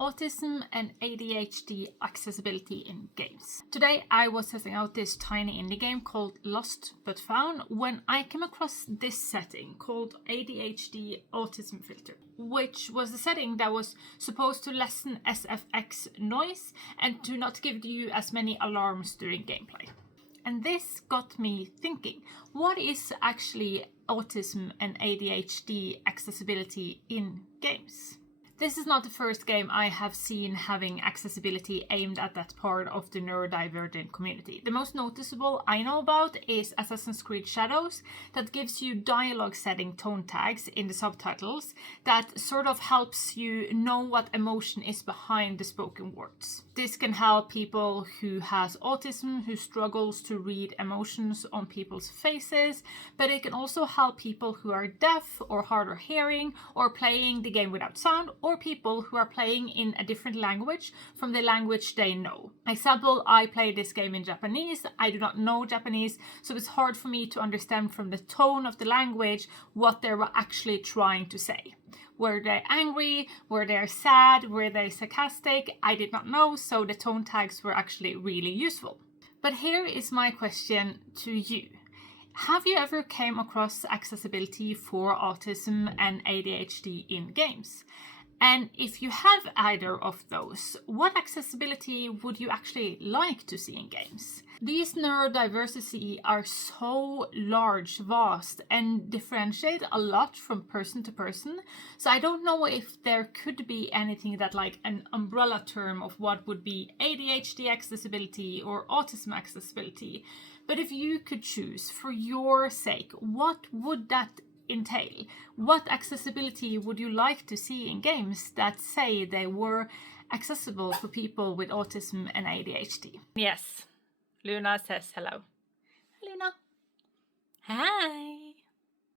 Autism and ADHD accessibility in games. Today I was testing out this tiny indie game called Lost But Found when I came across this setting called ADHD Autism Filter, which was a setting that was supposed to lessen SFX noise and to not give you as many alarms during gameplay. And this got me thinking, what is actually autism and ADHD accessibility in games? This is not the first game I have seen having accessibility aimed at that part of the neurodivergent community. The most noticeable I know about is Assassin's Creed Shadows, that gives you dialogue setting tone tags in the subtitles that sort of helps you know what emotion is behind the spoken words. This can help people who has autism, who struggles to read emotions on people's faces, but it can also help people who are deaf or hard of hearing or playing the game without sound, or people who are playing in a different language from the language they know. Example, I play this game in Japanese. I do not know Japanese, so it's hard for me to understand from the tone of the language what they were actually trying to say. Were they angry? Were they sad? Were they sarcastic? I did not know, so the tone tags were actually really useful. But here is my question to you. Have you ever came across accessibility for autism and ADHD in games? And if you have either of those, what accessibility would you actually like to see in games? These neurodiversity are so large, vast, and differentiate a lot from person to person. So I don't know if there could be anything that like an umbrella term of what would be ADHD accessibility or autism accessibility. But if you could choose for your sake, what would that entail? What accessibility would you like to see in games that say they were accessible for people with autism and ADHD? Yes, Luna says hello. Luna. Hi.